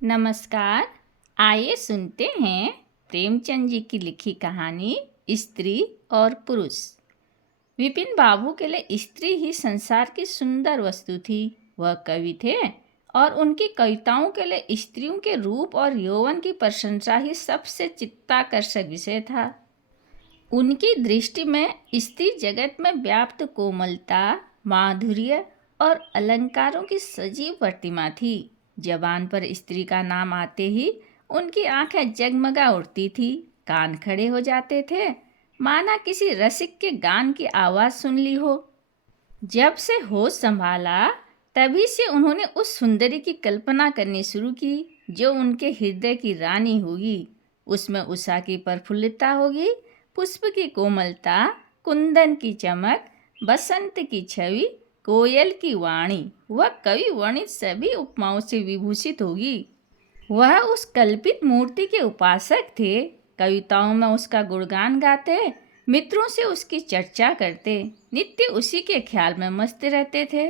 नमस्कार। आइए सुनते हैं प्रेमचंद जी की लिखी कहानी स्त्री और पुरुष। विपिन बाबू के लिए स्त्री ही संसार की सुंदर वस्तु थी। वह कवि थे और उनकी कविताओं के लिए स्त्रियों के रूप और यौवन की प्रशंसा ही सबसे चित्ताकर्षक विषय था। उनकी दृष्टि में स्त्री जगत में व्याप्त कोमलता, माधुर्य और अलंकारों की सजीव प्रतिमा थी। जबान पर स्त्री का नाम आते ही उनकी आंखें जगमगा उठती थी, कान खड़े हो जाते थे, माना किसी रसिक के गान की आवाज़ सुन ली हो। जब से होश संभाला तभी से उन्होंने उस सुंदरी की कल्पना करनी शुरू की जो उनके हृदय की रानी होगी। उसमें उषा की प्रफुल्लता होगी, पुष्प की कोमलता, कुंदन की चमक, बसंत की छवि, कोयल की वाणी। वह कवि वर्णित सभी उपमाओं से विभूषित होगी। वह उस कल्पित मूर्ति के उपासक थे। कविताओं में उसका गुणगान गाते, मित्रों से उसकी चर्चा करते, नित्य उसी के ख्याल में मस्त रहते थे।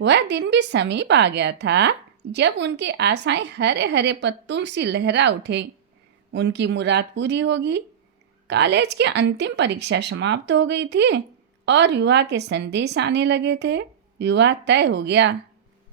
वह दिन भी समीप आ गया था जब उनकी आशाएं हरे हरे पत्तों सी लहरा उठे। उनकी मुराद पूरी होगी। कॉलेज की अंतिम परीक्षा समाप्त हो गई थी और विवाह के संदेश आने लगे थे। विवाह तय हो गया।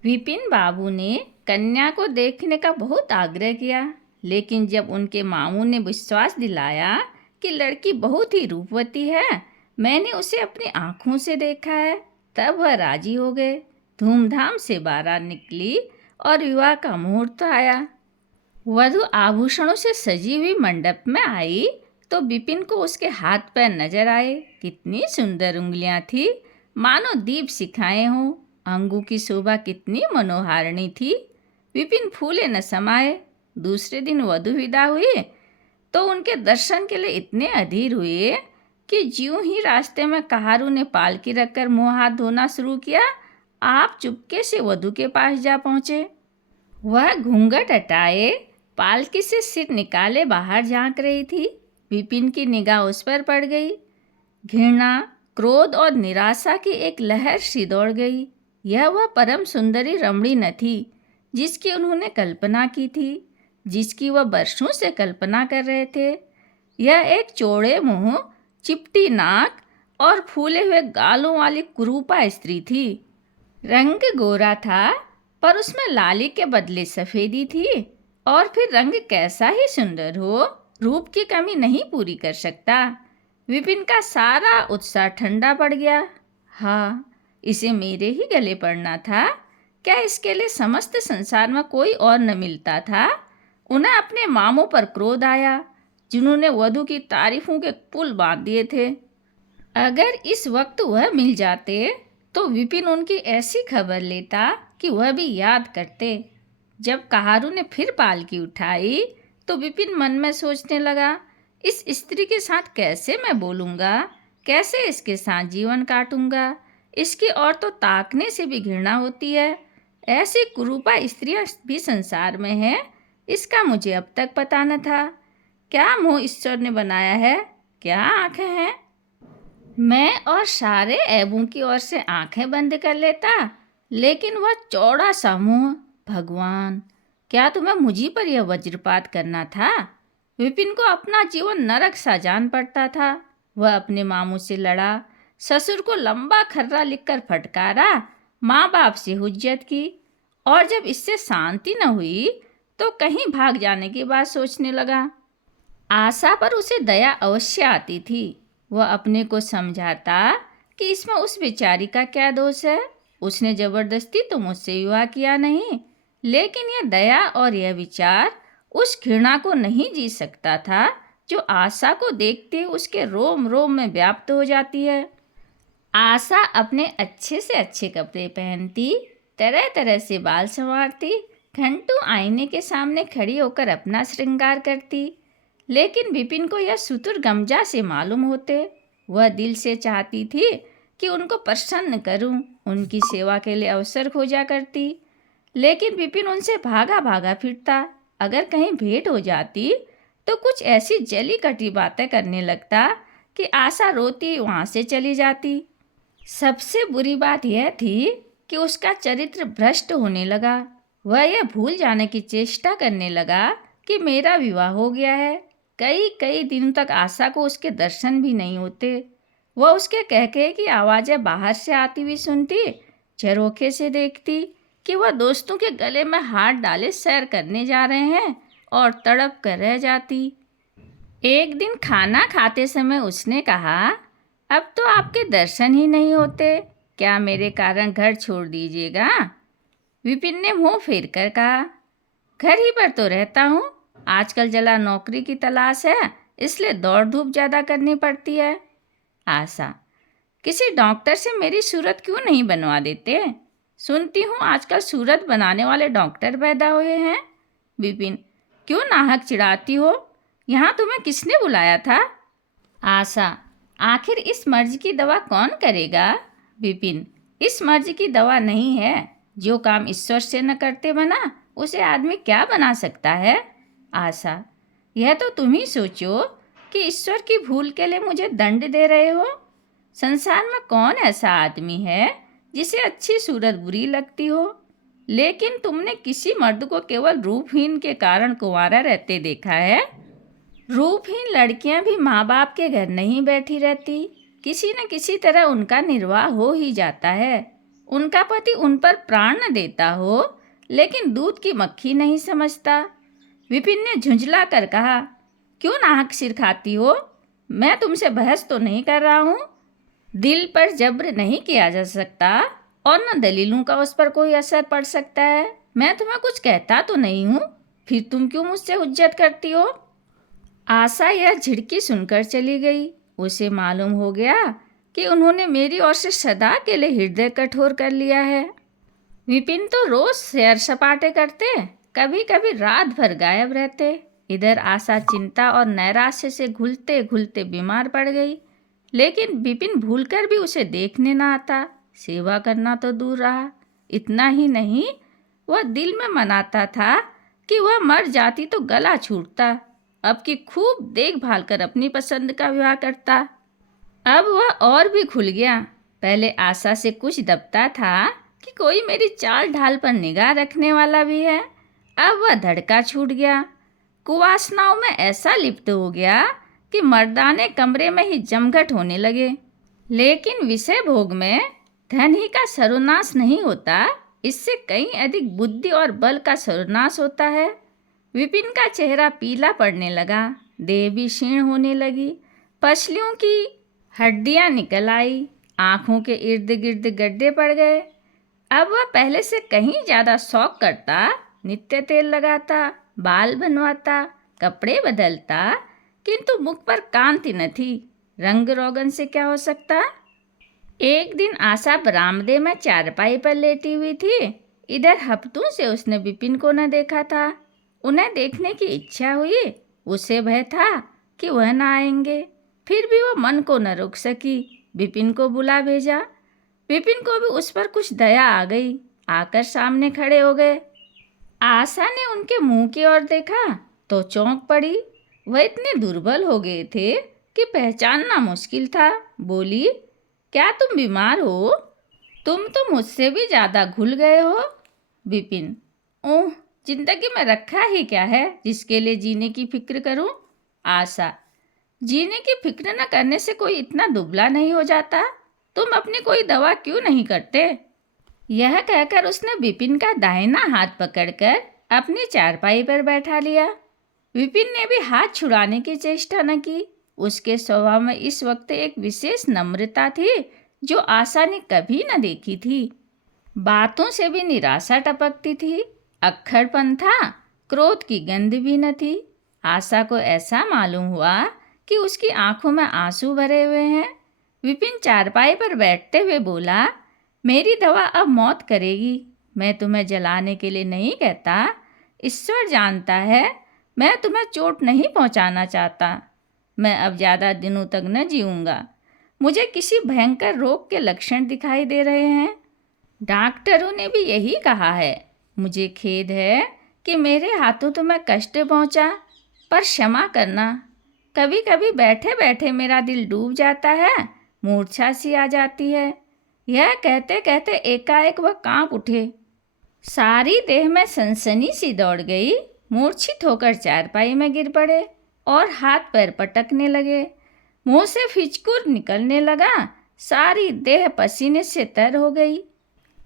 विपिन बाबू ने कन्या को देखने का बहुत आग्रह किया, लेकिन जब उनके मामू ने विश्वास दिलाया कि लड़की बहुत ही रूपवती है, मैंने उसे अपनी आँखों से देखा है, तब वह राजी हो गए। धूमधाम से बारात निकली और विवाह का मुहूर्त आया। वधु आभूषणों से सजी हुई मंडप में आई तो विपिन को उसके हाथ पैर नजर आए। कितनी सुंदर उंगलियां थी, मानो दीप सिखाए हों। अंगों की शोभा कितनी मनोहारिणी थी। विपिन फूले न समाये। दूसरे दिन वधु विदा हुई तो उनके दर्शन के लिए इतने अधीर हुए कि ज्यों ही रास्ते में कहारू ने पालकी रखकर मुँह हाथ धोना शुरू किया, आप चुपके से वधु के पास जा पहुँचे। वह घूंघट हटाए, पालकी से सिर निकाले बाहर झांक रही थी। विपिन की निगाह उस पर पड़ गई। घृणा, क्रोध और निराशा की एक लहर सी दौड़ गई। यह वह परम सुंदरी रमणी न थी जिसकी उन्होंने कल्पना की थी, जिसकी वह वर्षों से कल्पना कर रहे थे। यह एक चौड़े मुंह, चिपटी नाक और फूले हुए गालों वाली कुरूपा स्त्री थी। रंग गोरा था पर उसमें लाली के बदले सफ़ेदी थी। और फिर रंग कैसा ही सुंदर हो, रूप की कमी नहीं पूरी कर सकता। विपिन का सारा उत्साह ठंडा पड़ गया। हाँ, इसे मेरे ही गले पड़ना था। क्या इसके लिए समस्त संसार में कोई और न मिलता था? उन्हें अपने मामों पर क्रोध आया जिन्होंने वधु की तारीफों के पुल बांध दिए थे। अगर इस वक्त वह मिल जाते तो विपिन उनकी ऐसी खबर लेता कि वह भी याद करते। जब कहारू ने फिर पालकी उठाई तो विपिन मन में सोचने लगा, इस स्त्री के साथ कैसे मैं बोलूँगा, कैसे इसके साथ जीवन काटूँगा। इसकी और तो ताकने से भी घृणा होती है। ऐसी कुरूपा स्त्रियाँ भी संसार में हैं, इसका मुझे अब तक पता न था। क्या मुँह ईश्वर ने बनाया है, क्या आँखें हैं। मैं और सारे ऐबों की ओर से आंखें बंद कर लेता, लेकिन वह चौड़ा सा मुंह। भगवान, क्या तुम्हें मुझी पर यह वज्रपात करना था? विपिन को अपना जीवन नरक सा जान पड़ता था। वह अपने मामू से लड़ा, ससुर को लंबा खर्रा लिखकर फटकारा, माँ बाप से हुज्जत की, और जब इससे शांति न हुई तो कहीं भाग जाने की बात सोचने लगा। आशा पर उसे दया अवश्य आती थी। वह अपने को समझाता कि इसमें उस बेचारी का क्या दोष है। उसने जबरदस्ती तो मुझसे विवाह किया नहीं, लेकिन यह दया और यह विचार उस घृणा को नहीं जी सकता था जो आशा को देखते ही उसके रोम रोम में व्याप्त हो जाती है। आशा अपने अच्छे से अच्छे कपड़े पहनती, तरह तरह से बाल संवारती, घंटों आईने के सामने खड़ी होकर अपना श्रृंगार करती, लेकिन विपिन को यह सुतुर गमजा से मालूम होते। वह दिल से चाहती थी कि उनको प्रसन्न करूं, उनकी सेवा के लिए अवसर खोजा करती, लेकिन विपिन उनसे भागा भागा फिरता। अगर कहीं भेंट हो जाती तो कुछ ऐसी जली कटी बातें करने लगता कि आशा रोती वहाँ से चली जाती। सबसे बुरी बात यह थी कि उसका चरित्र भ्रष्ट होने लगा। वह यह भूल जाने की चेष्टा करने लगा कि मेरा विवाह हो गया है। कई कई दिनों तक आशा को उसके दर्शन भी नहीं होते। वह उसके कह की आवाज़ें बाहर से आती हुई सुनती, झरोखे से देखती कि वह दोस्तों के गले में हाथ डाले सैर करने जा रहे हैं, और तड़प कर रह जाती। एक दिन खाना खाते समय उसने कहा, अब तो आपके दर्शन ही नहीं होते, क्या मेरे कारण घर छोड़ दीजिएगा? विपिन ने मुंह फेर कर कहा, घर ही पर तो रहता हूँ, आजकल जला नौकरी की तलाश है, इसलिए दौड़ धूप ज़्यादा करनी पड़ती है। आशा, किसी डॉक्टर से मेरी सूरत क्यों नहीं बनवा देते? सुनती हूँ आजकल सूरत बनाने वाले डॉक्टर पैदा हुए हैं। विपिन, क्यों नाहक चिढ़ाती हो? यहाँ तुम्हें किसने बुलाया था? आशा, आखिर इस मर्ज की दवा कौन करेगा? विपिन, इस मर्ज की दवा नहीं है, जो काम ईश्वर से न करते बना उसे आदमी क्या बना सकता है? आशा, यह तो तुम ही सोचो कि ईश्वर की भूल के लिए मुझे दंड दे रहे हो। संसार में कौन ऐसा आदमी है जिसे अच्छी सूरत बुरी लगती हो? लेकिन तुमने किसी मर्द को केवल रूपहीन के कारण कुंवारा रहते देखा है? रूपहीन लड़कियां भी माँ बाप के घर नहीं बैठी रहती, किसी न किसी तरह उनका निर्वाह हो ही जाता है। उनका पति उन पर प्राण न देता हो, लेकिन दूध की मक्खी नहीं समझता। विपिन ने झुंझला कर कहा, क्यों नाहक सिर खाती हो? मैं तुमसे बहस तो नहीं कर रहा हूँ। दिल पर जब्र नहीं किया जा सकता, और न दलीलों का उस पर कोई असर पड़ सकता है। मैं तुम्हें कुछ कहता तो नहीं हूँ, फिर तुम क्यों मुझसे हुज्जत करती हो? आशा यह झिड़की सुनकर चली गई। उसे मालूम हो गया कि उन्होंने मेरी ओर से सदा के लिए हृदय कठोर कर लिया है। विपिन तो रोज सैर सपाटे करते, कभी कभी रात भर गायब रहते। इधर आशा चिंता और नैराश्य से घुलते घुलते बीमार पड़ गई, लेकिन विपिन भूलकर भी उसे देखने न आता, सेवा करना तो दूर रहा। इतना ही नहीं, वह दिल में मनाता था कि वह मर जाती तो गला छूटता, अब की खूब देखभाल कर अपनी पसंद का विवाह करता। अब वह और भी खुल गया। पहले आशा से कुछ दबता था कि कोई मेरी चाल ढाल पर निगाह रखने वाला भी है, अब वह धड़का छूट गया। कुवासनाओं में ऐसा लिप्त हो गया कि मर्दाने कमरे में ही जमघट होने लगे। लेकिन विषय भोग में धन ही का सर्वनाश नहीं होता, इससे कहीं अधिक बुद्धि और बल का सर्वनाश होता है। विपिन का चेहरा पीला पड़ने लगा, देह भी क्षीण होने लगी, पसलियों की हड्डियां निकल आई, आँखों के इर्द गिर्द गड्ढे पड़ गए। अब वह पहले से कहीं ज़्यादा शौक करता, नित्य तेल लगाता, बाल बनवाता, कपड़े बदलता, किंतु मुख पर कांति न थी। रंग रोगन से क्या हो सकता? एक दिन आशा बरामदे में चारपाई पर लेटी हुई थी। इधर हफ्तों से उसने विपिन को न देखा था। उन्हें देखने की इच्छा हुई, उसे भय था कि वह न आएंगे, फिर भी वो मन को न रोक सकी, विपिन को बुला भेजा। विपिन को भी उस पर कुछ दया आ गई, आकर सामने खड़े हो गए। आशा ने उनके मुंह की ओर देखा तो चौंक पड़ी। वह इतने दुर्बल हो गए थे कि पहचानना मुश्किल था। बोली, क्या तुम बीमार हो? तुम तो मुझसे भी ज़्यादा घुल गए हो। विपिन, ओह, जिंदगी में रखा ही क्या है जिसके लिए जीने की फिक्र करूं? आशा, जीने की फिक्र न करने से कोई इतना दुबला नहीं हो जाता। तुम अपनी कोई दवा क्यों नहीं करते? यह कहकर उसने विपिन का दाहिना हाथ पकड़कर अपनी चारपाई पर बैठा लिया। विपिन ने भी हाथ छुड़ाने की चेष्टा न की। उसके स्वभाव में इस वक्त एक विशेष नम्रता थी जो आशा ने कभी न देखी थी। बातों से भी निराशा टपकती थी, अक्खड़पन था, क्रोध की गंध भी न थी। आशा को ऐसा मालूम हुआ कि उसकी आंखों में आंसू भरे हुए हैं। विपिन चारपाई पर बैठते हुए बोला, मेरी दवा अब मौत करेगी। मैं तुम्हें जलाने के लिए नहीं कहता, ईश्वर जानता है मैं तुम्हें चोट नहीं पहुंचाना चाहता। मैं अब ज़्यादा दिनों तक न जीऊँगा। मुझे किसी भयंकर रोग के लक्षण दिखाई दे रहे हैं। डॉक्टरों ने भी यही कहा है। मुझे खेद है कि मेरे हाथों तुम्हें कष्ट पहुंचा, पर क्षमा करना। कभी कभी बैठे बैठे मेरा दिल डूब जाता है, मूर्छा सी आ जाती है। यह कहते कहते एकाएक वह कांप उठे। सारी देह में सनसनी सी दौड़ गई। मूर्छित होकर चारपाई में गिर पड़े और हाथ पैर पटकने लगे। मुंह से फिचकुर निकलने लगा। सारी देह पसीने से तर हो गई।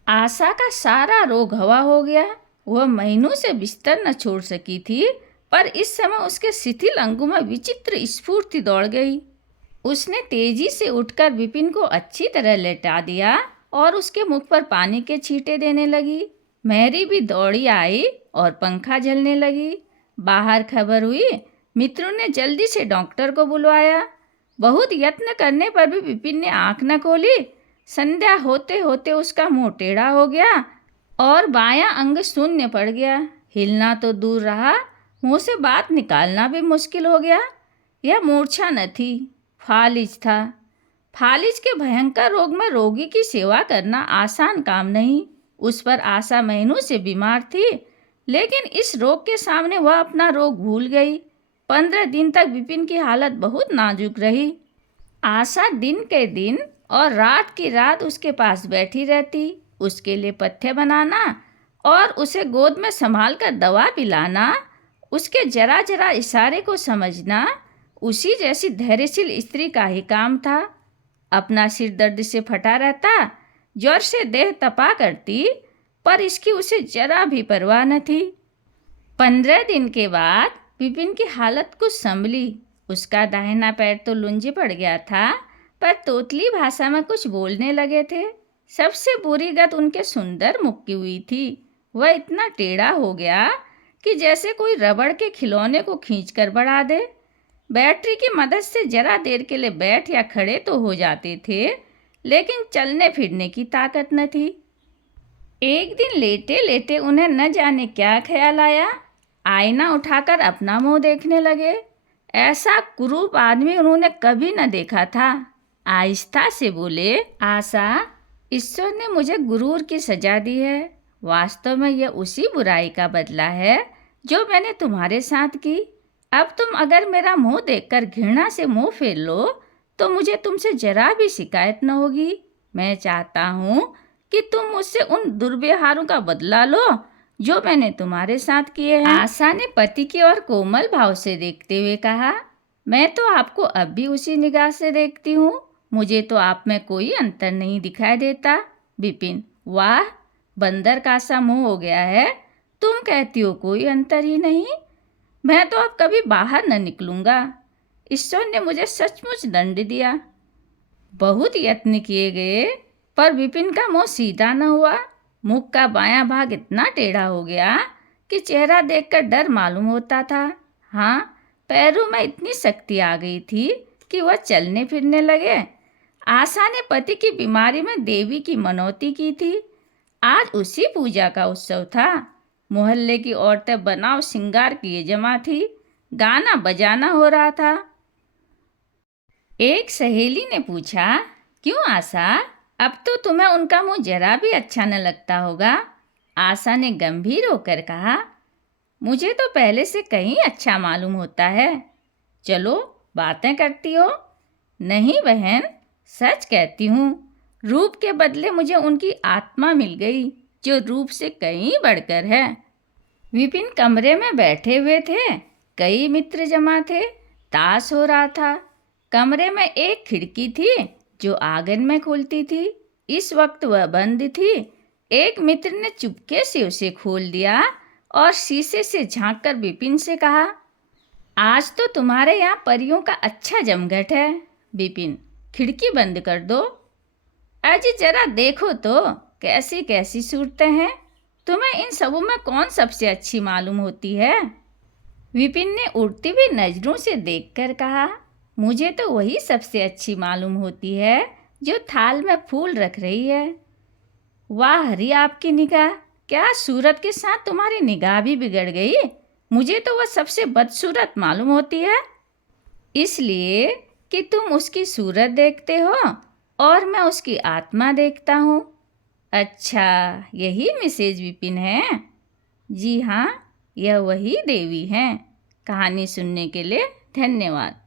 आशा का सारा रोग हवा हो गया। वह महीनों से बिस्तर न छोड़ सकी थी, पर इस समय उसके शिथिल अंगों में विचित्र स्फूर्ति दौड़ गई। उसने तेजी से उठकर विपिन को अच्छी तरह लेटा दिया और उसके मुख पर पानी के छींटे देने लगी। मैरी भी दौड़ी आई और पंखा झलने लगी। बाहर खबर हुई। मित्रों ने जल्दी से डॉक्टर को बुलवाया। बहुत यत्न करने पर भी विपिन ने आंख न खोली। संध्या होते होते उसका मुंह टेढ़ा हो गया और बायां अंग शून्य पड़ गया। हिलना तो दूर रहा, मुंह से बात निकालना भी मुश्किल हो गया। यह मूर्छा न थी, फालिज था। फालिज के भयंकर रोग में रोगी की सेवा करना आसान काम नहीं। उस पर आशा महीनों से बीमार थी, लेकिन इस रोग के सामने वह अपना रोग भूल गई। 15 दिन तक विपिन की हालत बहुत नाजुक रही। आशा दिन के दिन और रात की रात उसके पास बैठी रहती। उसके लिए पथ्य बनाना और उसे गोद में संभाल कर दवा पिलाना, उसके जरा जरा इशारे को समझना उसी जैसी धैर्यशील स्त्री का ही काम था। अपना सिर दर्द से फटा रहता, ज्वर से देह तपा करती, पर इसकी उसे जरा भी परवाह न थी। 15 दिन के बाद विपिन की हालत कुछ संभली। उसका दाहिना पैर तो लुंजी पड़ गया था, पर तोतली भाषा में कुछ बोलने लगे थे। सबसे बुरी गत उनके सुंदर मुख की हुई थी। वह इतना टेढ़ा हो गया कि जैसे कोई रबड़ के खिलौने को खींचकर बढ़ा दे। बैटरी की मदद से जरा देर के लिए बैठ या खड़े तो हो जाते थे, लेकिन चलने फिरने की ताकत न थी। एक दिन लेटे लेटे उन्हें न जाने क्या ख्याल आया। आईना उठाकर अपना मुंह देखने लगे। ऐसा कुरूप आदमी उन्होंने कभी न देखा था। आहिस्ता से बोले, आशा, ईश्वर ने मुझे गुरूर की सजा दी है। वास्तव में यह उसी बुराई का बदला है जो मैंने तुम्हारे साथ की। अब तुम अगर मेरा मुंह देखकर घृणा से मुंह फेर लो तो मुझे तुमसे जरा भी शिकायत न होगी। मैं चाहता हूँ कि तुम मुझसे उन दुर्व्यवहारों का बदला लो जो मैंने तुम्हारे साथ किए हैं। आशा ने पति की ओर कोमल भाव से देखते हुए कहा, मैं तो आपको अब भी उसी निगाह से देखती हूँ। मुझे तो आप में कोई अंतर नहीं दिखाई देता। विपिन, वाह, बंदर का सा मुंह हो गया है। तुम कहती हो कोई अंतर ही नहीं। मैं तो अब कभी बाहर न निकलूंगा। ईश्वर ने मुझे सचमुच दंड दिया। बहुत यत्न किए गए, पर विपिन का मुंह सीधा न हुआ। मुख का बायां भाग इतना टेढ़ा हो गया कि चेहरा देखकर डर मालूम होता था। हाँ, पैरों में इतनी शक्ति आ गई थी कि वह चलने फिरने लगे। आशा ने पति की बीमारी में देवी की मनौती की थी। आज उसी पूजा का उत्सव था। मोहल्ले की औरतें बनाव श्रृंगार किए जमा थी। गाना बजाना हो रहा था। एक सहेली ने पूछा, क्यों आशा, अब तो तुम्हें उनका मुंह जरा भी अच्छा न लगता होगा। आशा ने गंभीर होकर कहा, मुझे तो पहले से कहीं अच्छा मालूम होता है। चलो बातें करती हो। नहीं बहन, सच कहती हूँ, रूप के बदले मुझे उनकी आत्मा मिल गई, जो रूप से कहीं बढ़कर है। विपिन कमरे में बैठे हुए थे। कई मित्र जमा थे। ताश हो रहा था। कमरे में एक खिड़की थी जो आंगन में खुलती थी। इस वक्त वह बंद थी। एक मित्र ने चुपके से उसे खोल दिया और शीशे से झांककर विपिन से कहा, आज तो तुम्हारे यहाँ परियों का अच्छा जमघट है। विपिन, खिड़की बंद कर दो। अजी जरा देखो तो कैसी कैसी सूरतें हैं। तुम्हें इन सबों में कौन सबसे अच्छी मालूम होती है? विपिन ने उड़ती हुई नजरों से देखकर कहा, मुझे तो वही सबसे अच्छी मालूम होती है जो थाल में फूल रख रही है। वाह हरी आपकी निगाह, क्या सूरत के साथ तुम्हारी निगाह भी बिगड़ गई। मुझे तो वह सबसे बदसूरत मालूम होती है, इसलिए कि तुम उसकी सूरत देखते हो और मैं उसकी आत्मा देखता हूँ। अच्छा, यही मिसेज विपिन है? जी हाँ, यह वही देवी हैं। कहानी सुनने के लिए धन्यवाद।